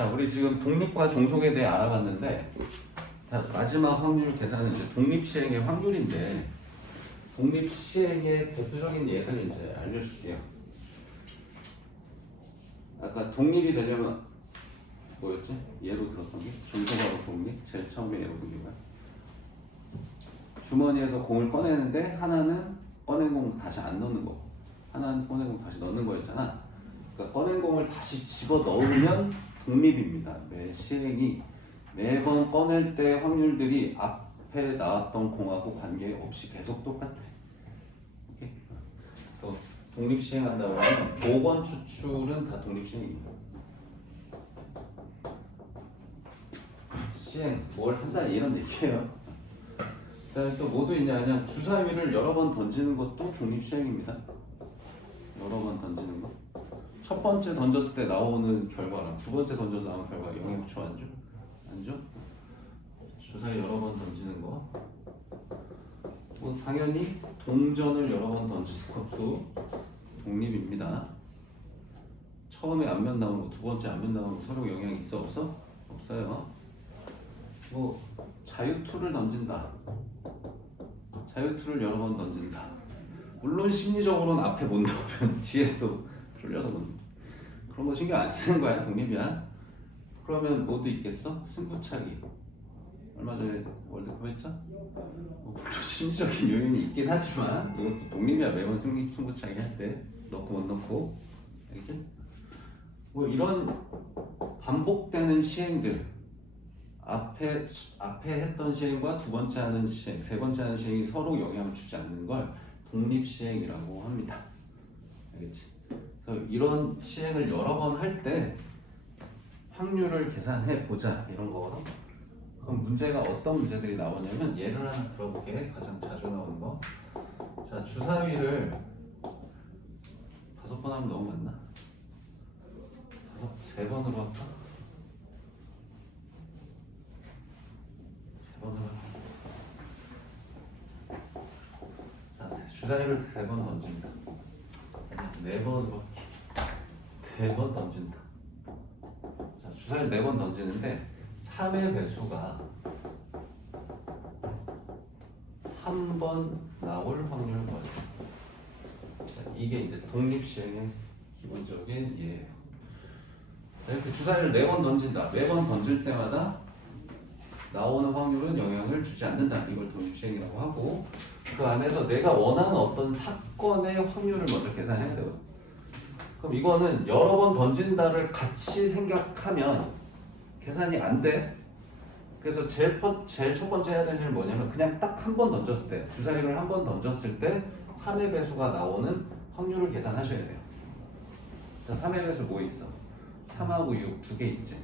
자, 우리 지금 독립과 종속에 대해 알아봤는데 자, 마지막 확률 계산은 이제 독립 시행의 확률인데 독립 시행의 대표적인 예를 이제 알려줄게요. 아까 독립이 되려면 뭐였지? 예로 들었던 게 종속하고 독립 제일 처음에 예로 든 게가 주머니에서 공을 꺼내는데 하나는 꺼낸 공 다시 안 넣는 거 하나는 꺼낸 공 다시 넣는 거였잖아. 그러니까 꺼낸 공을 다시 집어 넣으면 독립입니다. 매 시행이 매번 꺼낼 때 확률들이 앞에 나왔던 공하고 관계없이 계속 똑같아. 그래서 독립 시행한다고 하면 5번 추출은 다 독립 시행입니다. 시행 뭘 한다 이런 얘기예요. 그다음에 또 뭐도 있냐 그냥 주사위를 여러 번 던지는 것도 독립 시행입니다. 여러 번 던지는 거. 첫 번째 던졌을 때 나오는 결과랑 두 번째 던져서 나오는 결과 영향 줘안 줘? 주사위 여러 번 던지는 거. 뭐 당연히 동전을 여러 번 던지는 것도 독립입니다. 처음에 앞면 나오는 거, 두 번째 앞면 나오는 거 서로 영향 있어 없어? 없어요. 뭐 자유투를 던진다. 자유투를 여러 번 던진다. 물론 심리적으로는 앞에 못 넣으면 뒤에 또 돌려서 못 그런 거 신경 안 쓰는 거야 독립이야. 그러면 뭐도 있겠어? 승부차기. 얼마 전에 월드컵 했죠? 뭐 물론 심리적인 요인이 있긴 하지만 이것도 독립이야 매번 승리 승부차기 할 때 넣고 못 넣고 알겠지? 뭐 이런 반복되는 시행들 앞에 앞에 했던 시행과 두 번째 하는 시행, 세 번째 하는 시행이 서로 영향을 주지 않는 걸 독립 시행이라고 합니다. 알겠지? 그래서 이런 시행을 여러 번 할 때 확률을 계산해 보자 이런 거거든. 그럼 문제가 어떤 문제들이 나오냐면 예를 하나 들어볼게. 가장 자주 나오는 거. 자 주사위를 다섯 번 하면 너무 많나? 다섯 세 번으로 할까? 세 번으로 할까? 자 주사위를 세 번 던집니다. 네 번으로 네번 던진다. 자, 주사위를 네 번 던지는데 3의 배수가 한 번 나올 확률 거예요. 자, 이게 이제 독립 시행의 기본적인 예예요. 자, 이렇게 주사위를 네 번 던진다. 매번 던질 때마다 나오는 확률은 영향을 주지 않는다. 이걸 독립 시행이라고 하고 그 안에서 내가 원하는 어떤 사건의 확률을 먼저 계산해야 돼요. 그럼 이거는 여러 번 던진다를 같이 생각하면 계산이 안 돼. 그래서 제일, 첫- 제일 첫 번째 해야 될 일은 뭐냐면 그냥 딱 한 번 던졌을 때 주사위를 한 번 던졌을 때 3의 배수가 나오는 확률을 계산하셔야 돼요. 자, 3의 배수 뭐 있어? 3하고 6 두 개 있지.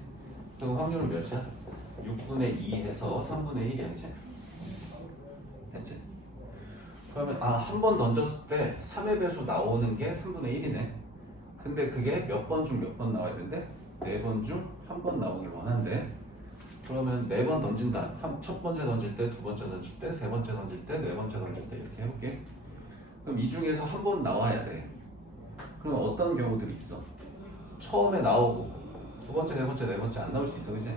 그럼 확률은 몇이야? 6분의 2 해서 3분의 1이 아니지. 됐지? 그러면 아 한 번 던졌을 때 3의 배수 나오는 게 3분의 1이네. 근데 그게 몇 번 중 몇 번 나와야 되는데 네 번 중 한 번 나오길 원한대. 그러면 네 번 던진다. 한, 첫 번째 던질 때, 두 번째 던질 때, 세 번째 던질 때, 네 번째 던질 때 이렇게 해볼게. 그럼 이 중에서 한 번 나와야 돼. 그럼 어떤 경우들이 있어? 처음에 나오고 두 번째, 네 번째, 네 번째 안 나올 수 있어, 그지?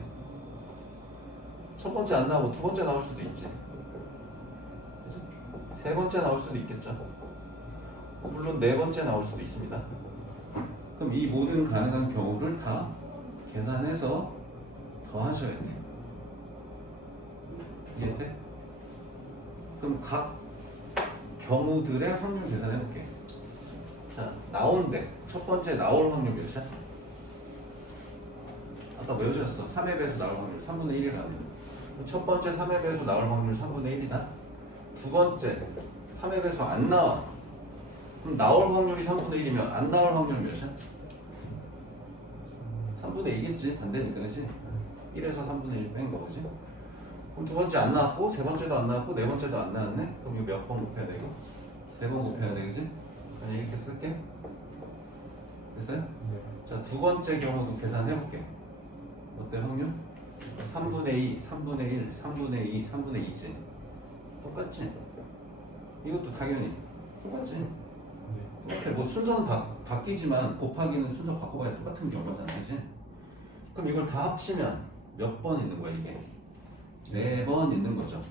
첫 번째 안 나오고 두 번째 나올 수도 있지. 그지? 세 번째 나올 수도 있겠죠. 물론 네 번째 나올 수도 있습니다. 그럼 이 모든 가능한 경우를 다 계산해서 더 하셔야 돼. 이해돼? 그럼 각 경우들의 확률 계산해 볼게. 자, 나오는데 첫 번째 나올 확률 몇이야? 아까 뭐 외워주셨어. 3의 배수 나올 확률 3분의 1이라면. 첫 번째 3의 배수 나올 확률 3분의 1이다. 두 번째 3의 배수 안 나와. 그럼 나올 확률이 3분의 1이면 안 나올 확률은 몇이야? 3분의 2겠지. 반대니까 그지? 1에서 3분의 1뺀 거지. 그럼 두 번째 안 나왔고 세 번째도 안 나왔고 네 번째도 안 나왔네. 그럼 이거 몇 번 곱해야 되고? 세 번 곱해야 되지? 그냥 이렇게 쓸게. 됐어요? 자, 두 번째 경우도 계산해 볼게. 어때 확률? 3분의 2, 3분의 1, 3분의 2, 3분의 2지. 똑같지? 이것도 당연히 똑같지? 똑같아. 뭐 순서는 바, 바뀌지만 곱하기는 순서 바꿔봐야 똑같은 경우잖아, 그지? 그럼 이걸 다 합치면 몇 번 있는 거야 이게? 네 번 있는 거죠.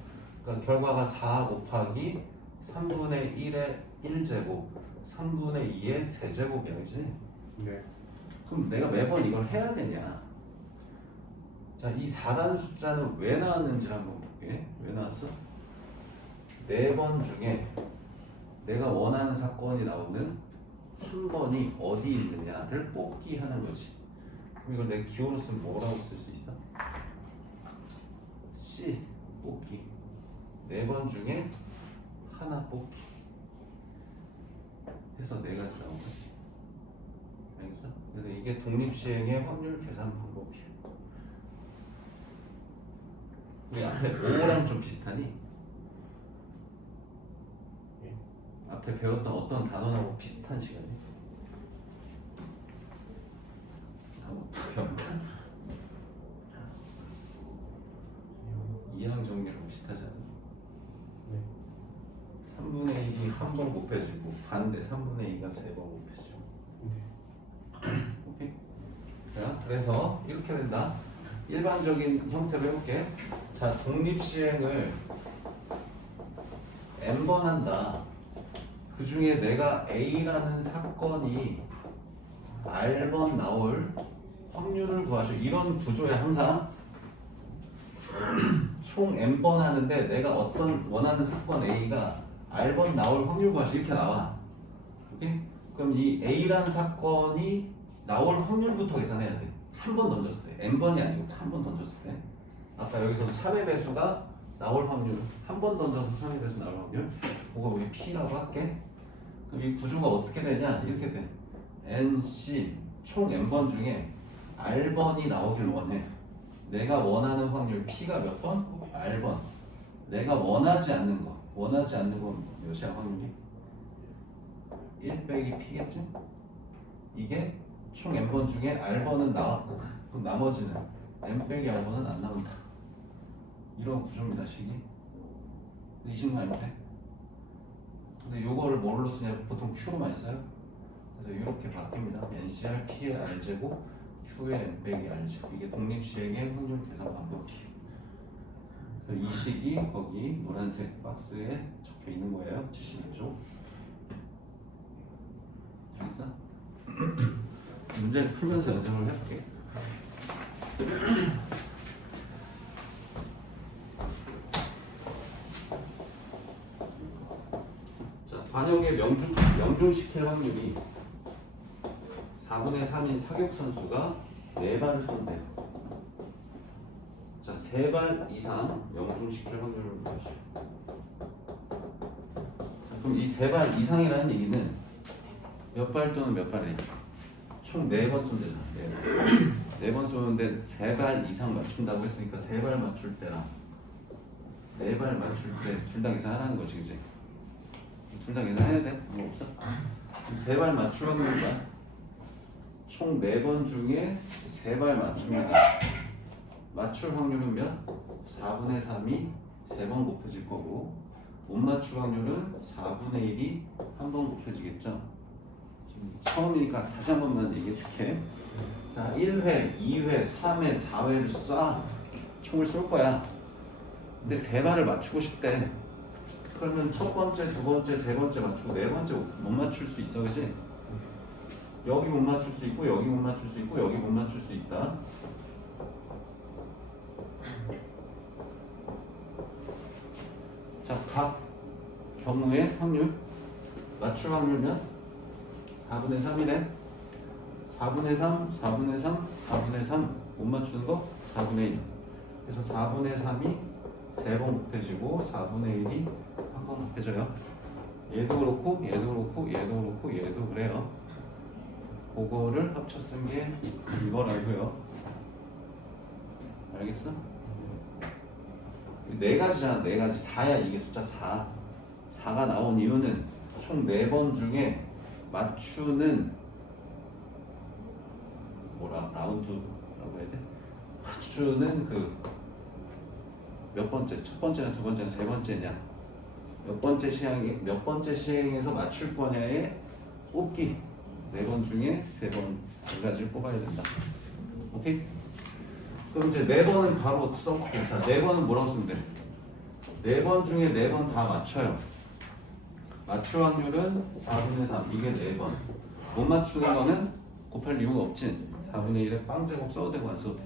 그러니까 결과가 4 곱하기 3분의 1의 1제곱, 3분의 2의 세제곱이야, 그지? 네. 그럼 내가 매번 이걸 해야 되냐? 자, 이 4라는 숫자는 왜 나왔는지를 한번 볼게. 왜 나왔어? 네 번 중에 내가 원하는 사건이 나오는 한 번이 어디 있느냐를 뽑기 하는 거지. 그럼 이걸 내 기호로 쓰면 뭐라고 쓸 수 있어? C 뽑기. 네 번 중에 하나 뽑기. 해서 네 가지 나온 거지. 알겠어? 그래서 이게 독립시행의 확률 계산 방법이야. 우리 앞에 5랑 좀 비슷하니? 예. 앞에 배웠던 어떤 단원하고 비슷한 시간이? 아, 어떻게 할까? 이항 정리랑 비슷하지 않아? 네. 3분의 1이 한 번 곱해지고 반대 3분의 2가 세 번 곱해지고 네. 오케이? 자, 그래서 이렇게 된다. 일반적인 형태로 해볼게. 자, 독립시행을 n번 한다. 그 중에 내가 A라는 사건이 R번 나올 확률을 구하셔. 이런 구조야, 항상. 총 n번 하는데 내가 어떤 원하는 사건 A가 R번 나올 확률 구하셔. 이렇게 나와. 오케이? 그럼 이 A라는 사건이 나올 확률부터 계산해야 돼. 한 번 던졌을 때. n번이 아니고 한 번 던졌을 때. 아까 여기서도 3의 배수가 나올 확률. 한 번 던져서 3의 배수 나올 확률. 그거 우리 P라고 할게. 그럼 이 구조가 어떻게 되냐? 이렇게 돼. NC 총 n번 중에 R번이 나오길 원해. 내가 원하는 확률 P가 몇 번? R번. 내가 원하지 않는 거. 원하지 않는 건 몇이야 확률이? 1 빼기 P겠지? 이게 총 n번 중에 R번은 나왔고 그럼 나머지는 n 빼기 R번은 안 나온다 이런 구조입니다 식이 이 식만 알면 돼 근데 요거를 뭘로 쓰냐 보통 Q로 많이 써요. 그래서 이렇게 바뀝니다. NCR P의 R제곱 Q의 빼기 R제곱. 이게 독립시행의 확률 계산 방법이에요. 이 식이 거기 노란색 박스에 적혀 있는 거예요. 71조. 알겠어? 문제를 풀면서 연습을 해볼게. 자, 반역의 명중, 명중시킬 확률이 4분의 3인 사격 선수가 4발을 쏜대요. 자, 3발 이상 명중시킬 확률을 구하시오. 자, 그럼 이 3발 이상이라는 얘기는 몇 발 또는 몇 발이? 총네번 쏜대잖아. 네번 쏘는데 세발 이상 맞춘다고 했으니까 세발 맞출 때랑 네발 맞출 때 둘다 계산하라는 거지, 그지? 둘 다 계산해야 돼? 뭐 없어? 세발 맞출 확률과 총네 번 중에 세 발 맞추면 맞출 확률은 몇? 4분의 3이 세 번 곱해질 거고 못 맞출 확률은 4분의 1이 한 번 곱해지겠죠? 처음이니까 다시 한 번만 얘기해 줄게. 자, 1회, 2회, 3회, 4회를 쏴. 총을 쏠 거야. 근데 세 발을 맞추고 싶대. 그러면 첫 번째, 두 번째, 세 번째 맞추고 네 번째 못 맞출 수 있어, 그지? 여기 못 맞출 수 있고, 여기 못 맞출 수 있고, 여기 못 맞출 수 있다. 자, 각 경우의 확률, 맞출 확률면 4분의 3이네. 4분의 3, 4분의 3, 4분의 3. 못 맞추는 거 4분의 1. 그래서 4분의 3이 3번 곱해지고 4분의 1이 한 번 곱해져요. 얘도 그렇고 얘도 그렇고 얘도 그렇고 얘도 그래요. 그거를 합쳐 쓴 게 이거라고요. 알겠어? 네 가지잖아. 네 가지. 4야 이게 숫자 4. 4가 나온 이유는 총 4번 중에 맞추는 뭐라 라운드라고 해야 돼? 맞추는 그 몇 번째, 첫 번째냐, 두 번째냐, 세 번째냐, 몇 번째 시행이 몇 번째 시행에서 맞출 거냐에 뽑기 네 번 중에 세 번 두 가지를 뽑아야 된다. 오케이? 그럼 이제 네 번은 바로 써먹고 자, 네 번은 뭐라고 쓰면 돼? 네 번 중에 네 번 다 맞춰요. 맞출 확률은 4분의 3. 이게 네 번. 못 맞추는 거는 곱할 이유가 없지. 4분의 1에 빵 제곱 써도 되고 안 써도 돼.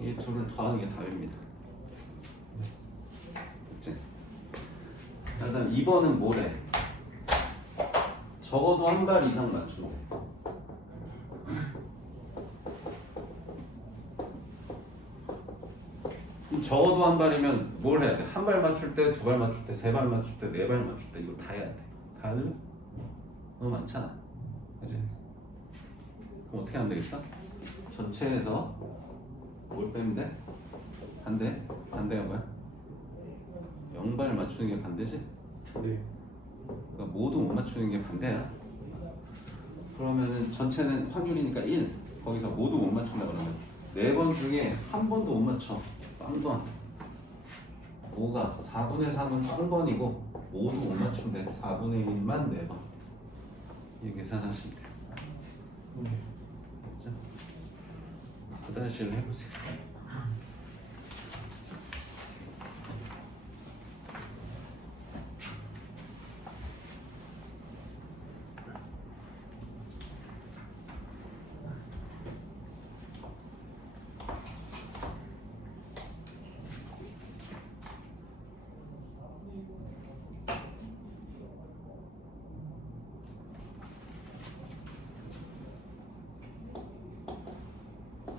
네. 이 둘을 더하는 게 답입니다. 그치? 자, 그다음 2번은 뭐래? 적어도 한 발 이상. 그럼 적어도 한 발이면 뭘 해야 돼? 한 발 맞출 때, 두 발 맞출 때, 세 발 맞출 때, 네 발 맞출 때 이거 다 해야 돼. 다 할래? 너무 많잖아. 그지? 그럼 어떻게 하면 되겠어? 전체에서 뭘 빼면 돼? 반대? 반대가 뭐야? 0발 맞추는 게 반대지? 네. 그러니까 모두 못 맞추는 게 반대야. 그러면은 전체는 확률이니까 1. 거기서 모두 못 맞춘다 그러면 네 번 중에 한 번도 못 맞춰. 빵도 안 돼. 5가 4분의 3은 빵번이고 모두 못 맞춘대. 4분의 1만 4번. 이 계산하시면 돼요. 네. 그 다시를 해보세요.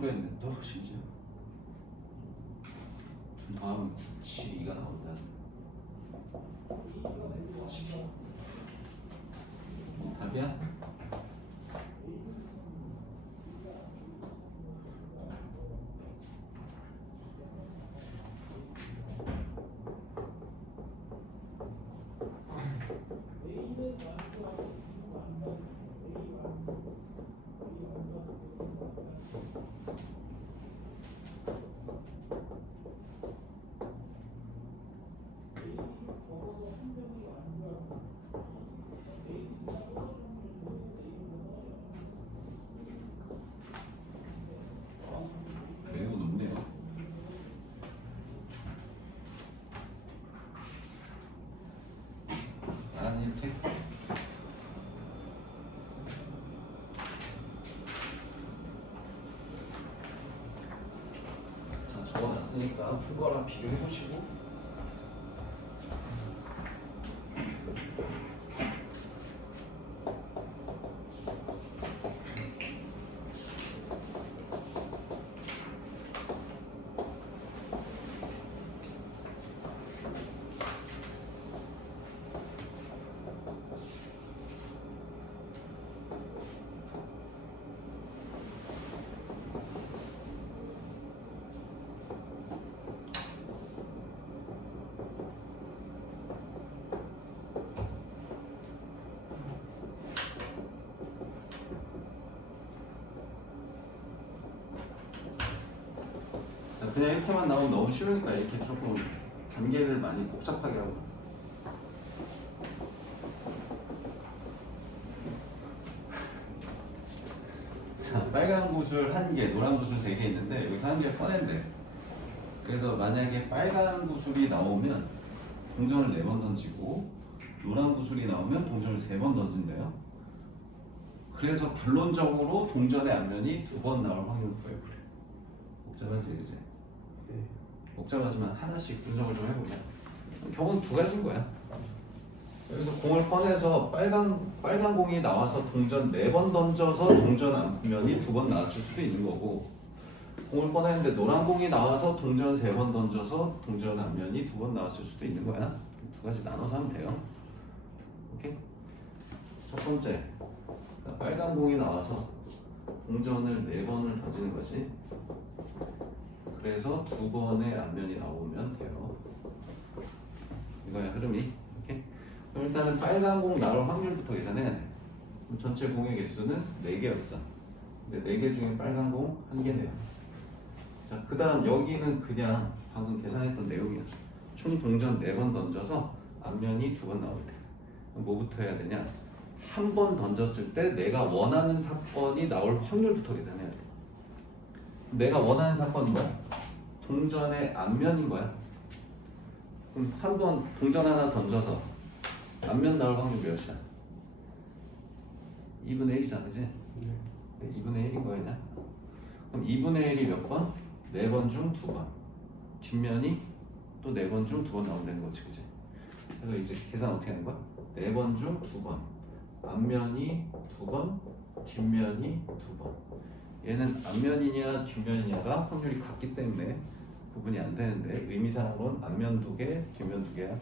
소수로 했는데 또 심지어 둘 다음 972가 나온다. 답이야? 매우 높네요. 나는 이렇게 다 적어놨으니까 풀 거랑 비교해 보시고 자, 그냥 이렇게만 나오면 너무 쉬우니까 이렇게 조금 단계를 많이 복잡하게 하고 자, 빨간 구슬 한 개, 노란 구슬 세 개 있는데 여기서 한 개 꺼낸대. 그래서 만약에 빨간 구슬이 나오면 동전을 네 번 던지고 노란 구슬이 나오면 동전을 세 번 던진대요. 그래서 결론적으로 동전의 앞면이 두 번 나올 확률을 구해보래. 복잡하지 그지? 네. 복잡하지만 하나씩 분석을 좀 해보면 결국은 두 가지인 거야. 여기서 공을 꺼내서 빨간 빨간 공이 나와서 동전 네 번 던져서 동전 앞면이 두 번 나왔을 수도 있는 거고 공을 꺼내는데 노란 공이 나와서 동전 세 번 던져서 동전 앞면이 두 번 나왔을 수도 있는 거야. 두 가지 나눠서 하면 돼요. 오케이? 첫 번째 자, 빨간 공이 나와서 동전을 네 번을 던지는 거지. 그래서 두 번의 앞면이 나오면 돼요. 이거야 흐름이. 오케이? 그럼 일단은 빨간 공 나올 확률부터 계산해야 돼. 전체 공의 개수는 4개였어. 근데 4개 중에 빨간 공 1개네요. 자, 그 다음 여기는 그냥 방금 계산했던 내용이야. 총 동전 4번 던져서 앞면이 두 번 나올 때. 뭐부터 해야 되냐? 한 번 던졌을 때 내가 원하는 사건이 나올 확률부터 계산해야 돼. 내가 원하는 사건은 뭐야? 동전의 앞면인 거야. 그럼 한번 동전 하나 던져서 앞면 나올 확률 몇이야? 2분의 1이잖아, 그지? 네. 2분의 1인 거야, 그럼 2분의 1이 몇 번? 4번 중 2번. 뒷면이 또 4번 중 2번 나온다는 거지, 그지? 그래서 이제 계산 어떻게 하는 거야? 4번 중 2번. 앞면이 2번, 뒷면이 2번. 얘는 앞면이냐 뒷면이냐가 확률이 같기 때문에 구분이 안 되는데 의미상으로는 앞면 두 개, 뒷면 두 개야.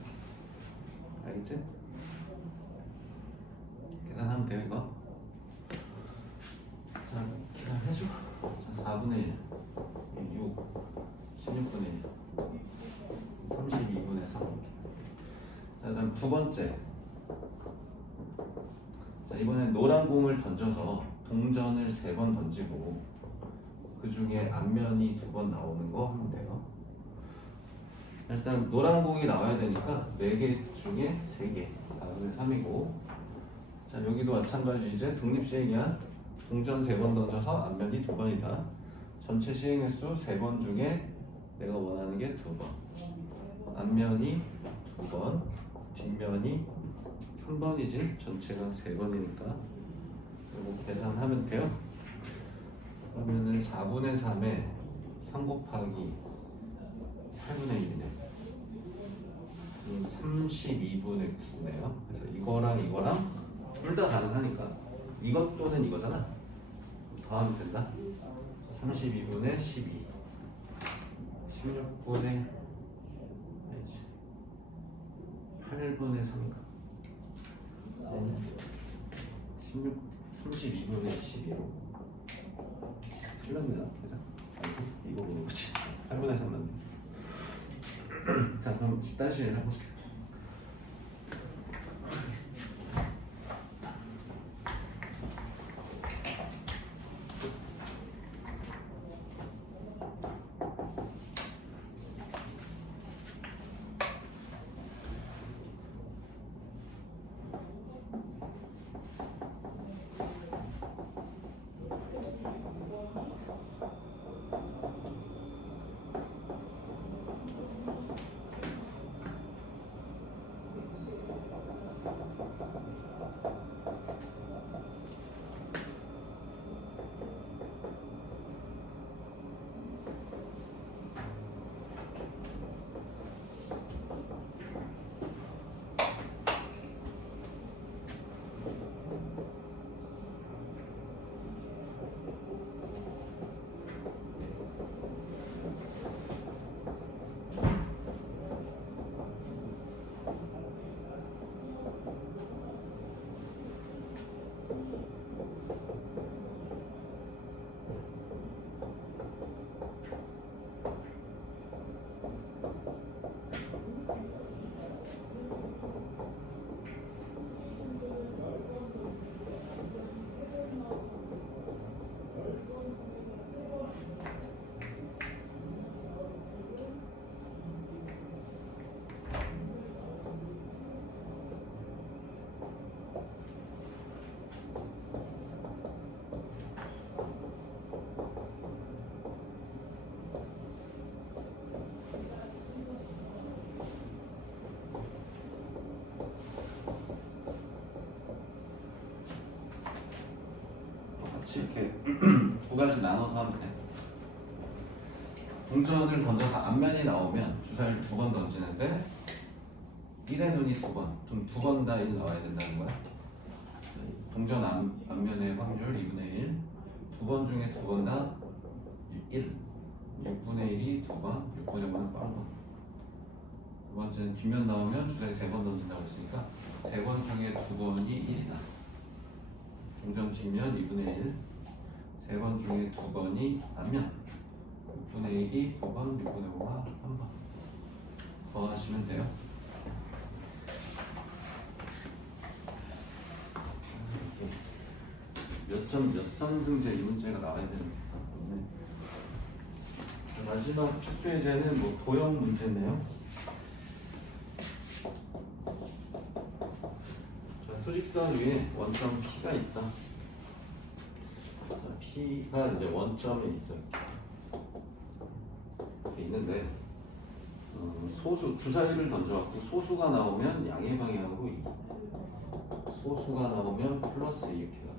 알겠지? 계산하면 돼요 이거. 자, 계산해줘. 자, 4분의 1, 6, 16분의 1, 32분의 3. 자, 그다음 두 번째. 자, 이번엔 노란 공을 던져서 동전을 세 번 던지고 그 중에 앞면이 두 번 나오는 거 하면 돼요. 일단 노란 공이 나와야 되니까 4개 중에 3개, 4분의 3이고 자 여기도 마찬가지 이제 독립 시행이야. 동전 세 번 던져서 앞면이 두 번이다. 전체 시행 횟수 세 번 중에 내가 원하는 게 두 번. 앞면이 두 번, 뒷면이 한 번이지. 전체가 세 번이니까. 그리고 계산하면 돼요. 그러면은 4분의 3에 3 곱하기 8분의 1이네. 32분의 9네요. 그래서 이거랑 이거랑 둘 다 가능하니까 이것 또는 이거잖아. 더하면 된다. 32분의 12. 16분의 아니지. 8분의 3인가? 16, 32분의 12로. 틀렸네 나 그죠? 이거 보는 거지? 8분의 3 맞네. 자 그럼 집다시를 해볼게요 같이 이렇게 두 가지 나눠서 하면 돼. 동전을 던져서 앞면이 나오면 주사위를 두 번 던지는데 1의 눈이 두 번, 두번 다 1 나와야 된다는 거야. 동전 앞, 앞면의 확률 2분의 1, 두 번 중에 두 번 다 1, 6분의 1이 두 번, 6분의 1은 빠른 거. 두 번째는 뒷면 나오면 주사위 세번 던진다고 했으니까 세 번 중에 두 번이 1이다. 동전 뒷면 2분의 1, 세 번 중에 두 번이 앞면 6분의 1이 두 번, 6분의 5가 한 번. 더 하시면 돼요. 몇 점 몇 선승제 이 문제가 나와야 되는 네. 마지막 필수 예제는 뭐 도형 문제네요. 자, 수직선 위에 원점 P가 있다. 자, P가 이제 원점에 있어요. 이렇게 있는데 어, 소수 주사위를 던져갖고 소수가 나오면 양의 방향으로 2 소수가 나오면 플러스 2 이렇게 가.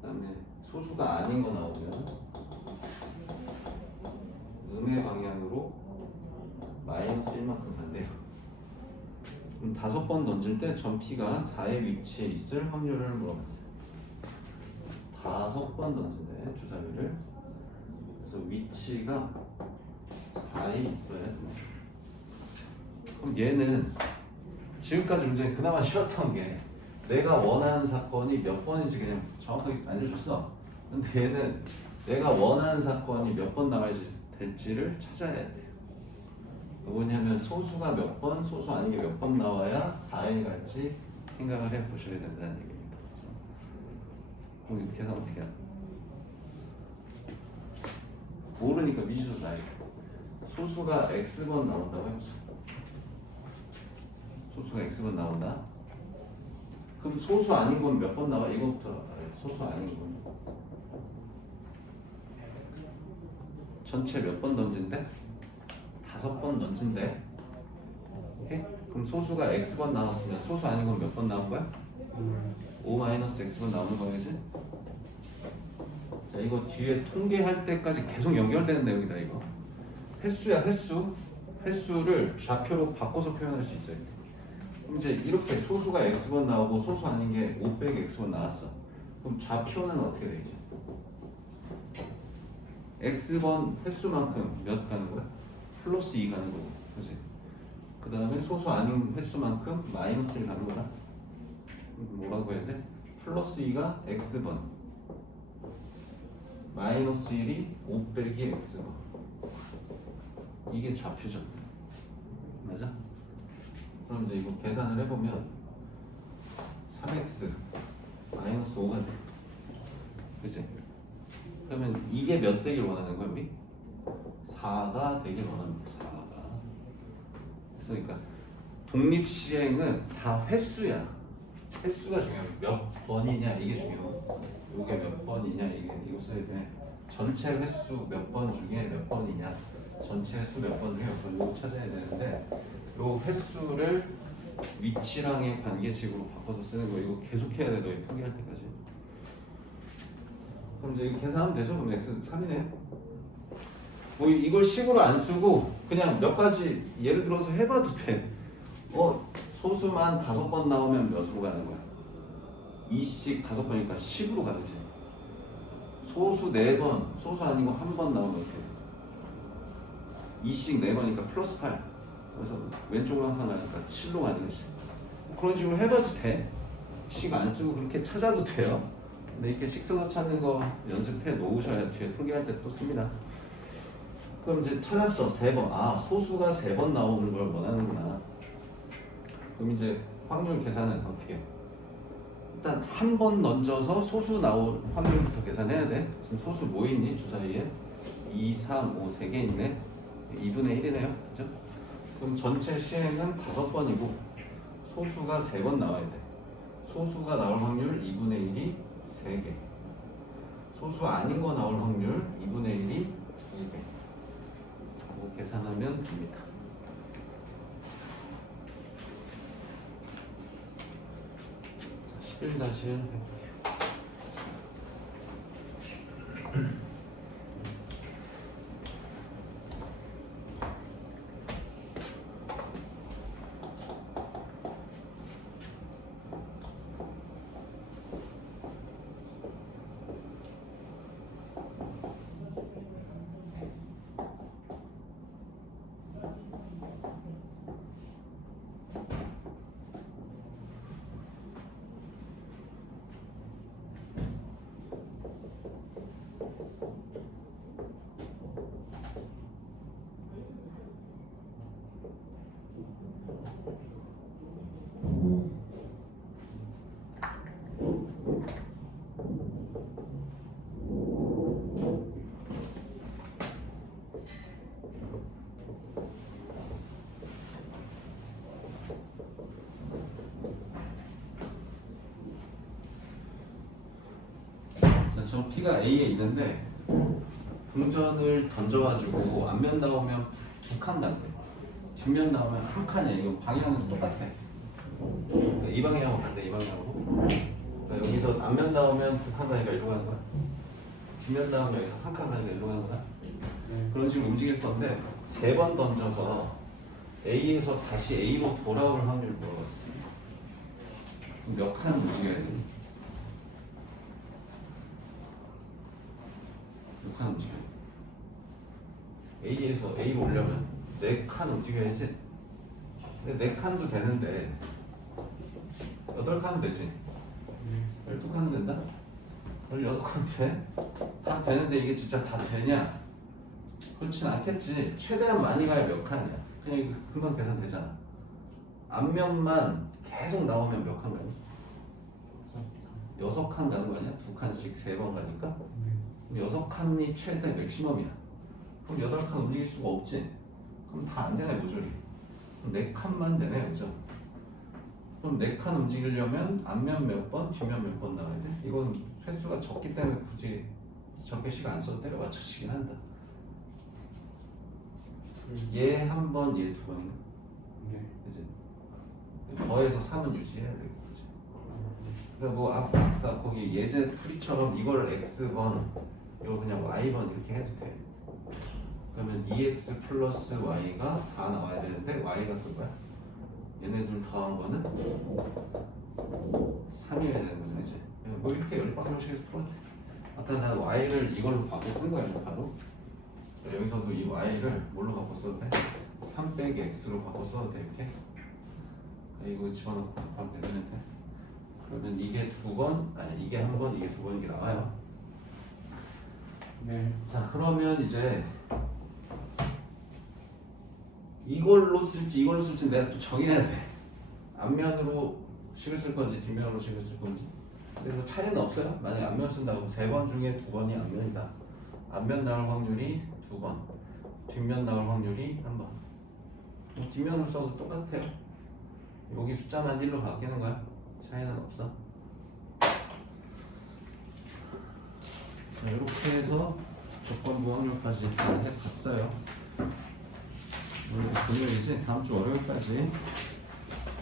그다음에 소수가 아닌 거 나오면 음의 방향으로 마이너스 1만큼 간대요. 그럼 다섯 번 던질 때전 P가 4의 위치에 있을 확률을 물어봤어요. 다섯 번 던진대 주사위를. 그래서 위치가 4에 있어야 돼. 그럼 얘는 지금까지 문제는 그나마 쉬웠던 게 내가 원하는 사건이 몇 번인지 그냥 정확하게 알려줬어. 근데 얘는 내가 원하는 사건이 몇번 나와야 될지를 찾아야 돼. 뭐냐면 소수가 몇 번, 소수 아닌 게 몇 번 나와야 4일 갈지 생각을 해 보셔야 된다는 얘기입니다. 그럼 이렇게 계산 어떻게 하나? 모르니까 미지수 나이. 소수가 x번 나온다고 해보자. 소수가 x번 나온다. 그럼 소수 아닌 건 몇 번 나와? 이거부터 알아요. 소수 아닌 건. 전체 몇 번 던진대? 다섯 번 던진대. 오케이? 그럼 소수가 x번 나왔으면 소수 아닌 건 몇 번 나온 거야? 음, 5 마이너스 x번 나오는 거겠지? 자 이거 뒤에 통계할 때까지 계속 연결되는 내용이다 이거 횟수야 횟수 횟수를 좌표로 바꿔서 표현할 수 있어요 그럼 이제 이렇게 소수가 x번 나오고 소수 아닌 게 5 빼기 x번 나왔어 그럼 좌표는 어떻게 되지? x번 횟수만큼 몇 가는 거야? 플러스 2 가는 거고 그지? 그 다음에 소수 아닌 횟수만큼 마이너스 1 가는 거야 뭐라고 해야 돼? 플러스 2가 x번 마이너스 1이 5 빼기 x번 이게 좌표죠 맞아? 그럼 이제 이거 계산을 해보면 3x 마이너스 5가 돼 그치? 그러면 이게 몇 되길 원하는 거야 우리? 4가 되길 원합니다 4가 그러니까 독립시행은 다 횟수야 횟수가 중요해. 몇 번이냐 이게 중요하고 이게 몇 번이냐 이게 이거 써야 돼. 전체 횟수 몇 번 중에 몇 번이냐. 전체 횟수 몇 번 중에 몇 번, 이거 찾아야 되는데 요 횟수를 위치랑의 관계식으로 바꿔서 쓰는 거 이거 계속 해야 돼. 너희 통일할 때까지. 그럼 이제 계산하면 되죠? 그럼 x 3이네. 뭐 이걸 식으로 안 쓰고 그냥 몇 가지 예를 들어서 해봐도 돼. 어 소수만 다섯 번 나오면 몇으로 가는 거야? 2씩 다섯 번이니까 10으로 가듯이 소수 네 번, 소수 아니고 한 번 나오면 돼? 2씩 네 번이니까 플러스 8 그래서 왼쪽으로 항상 가니까 7로 가는 거지 그런 식으로 해봐도 돼. 식 안 쓰고 그렇게 찾아도 돼요. 근데 이렇게 식선호 찾는 거 연습해 놓으셔야 뒤에 통계할 때 또 씁니다. 그럼 이제 찾았어 세 번. 아 소수가 세 번 나오는 걸 원하는구나. 그럼 이제 확률 계산은 어떻게? 일단 한 번 던져서 소수 나올 확률부터 계산해야 돼. 지금 소수 뭐 있니 주사위에? 2, 3, 5, 3개 있네. 2분의 1이네요. 그죠? 그럼 전체 시행은 다섯 번이고 소수가 세 번 나와야 돼. 소수가 나올 확률 2분의 1이 3개. 소수 아닌 거 나올 확률 2분의 1이 2개. 하고 계산하면 됩니다. 자, 11 B가 A에 있는데 동전을 던져가지고 앞면 나오면 두 칸 간대. 뒷면 나오면 한 칸이야. 이거 방향은 똑같아. 그러니까 이 방향으로 간대. 이 방향으로. 그러니까 여기서 앞면 나오면 두 칸 가니까 이리로 가는 거야. 뒷면 나오면 여기서 한 칸 가니까 이리로 가는 거야. 네. 그런 식으로 움직일 건데 세 번 던져서 A에서 다시 A로 돌아올 확률 물어봤어. 몇 칸 움직여야 되니? 몇 칸 움직여야 돼? A에서 A로 오려면 네 칸 움직여야지. 근데 네 칸도 되는데 여덟 칸은 되지. 네. 열두 칸은 된다? 열여덟 칸 돼? 다 되는데 이게 진짜 다 되냐? 그렇진 않겠지. 최대한 많이 가야 몇 칸이야. 그냥 금방 계산되잖아. 앞면만 계속 나오면 몇 칸 가니? 여섯 칸 가는 거 아니야? 두 칸씩 세 번 가니까? 여섯 칸이 최대 맥시멈이야. 그럼 여덟 칸 움직일 수가 없지. 그럼 다 안 되네 모조리. 그럼 네 칸만 되네 그죠? 그럼 네 칸 움직이려면 앞면 몇 번, 뒷면 몇 번 나가야 돼? 이건 횟수가 적기 때문에 굳이 적게 시간 안 써도 때려 맞춰지긴 한다. 얘 한 번, 얘 두 번인가? 네. 그지? 더해서 3은 유지해야 되고 그지? 그러니까 뭐 아- 아까 거기 예제 풀이처럼 이걸 x번 이거 그냥 y번 이렇게 해도 돼 그러면 2x 플러스 y가 4 나와야 되는데 y가 그거야 얘네 둘 더한 거는 3이어야 되는 거죠 이제 뭐 이렇게 열방정식에서 풀어도 돼 아까 난 y를 이걸로 바꿔 쓴 거야 바로 여기서도 이 y를 뭘로 바꿔 써도 돼? 3 빼기 x로 바꿔 써도 돼 이렇게 이거 집어넣고 바로 내면 돼. 그러면 이게 두 번, 아니 이게 한 번, 이게 두 번 이게 나와요. 네. 자 그러면 이제 이걸로 쓸지 이걸로 쓸지 내가 또 정해야 돼. 앞면으로 식을 쓸 건지 뒷면으로 식을 쓸 건지. 근데 뭐 차이는 없어요. 만약 앞면 쓴다고 세 번 중에 두 번이 앞면이다. 앞면 나올 확률이 두 번, 뒷면 나올 확률이 한 번. 뭐 뒷면으로 써도 똑같아요. 여기 숫자만 1로 바뀌는 거야. 차이는 없어. 자, 이렇게 해서 조건부 확률까지 다 해봤어요. 오늘 금요일이지? 다음 주 월요일까지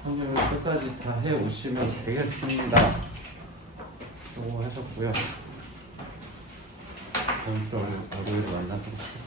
확률 끝까지 다 해오시면 되겠습니다. 수고하셨고요. 다음 주 월요일, 만나도록 할게요.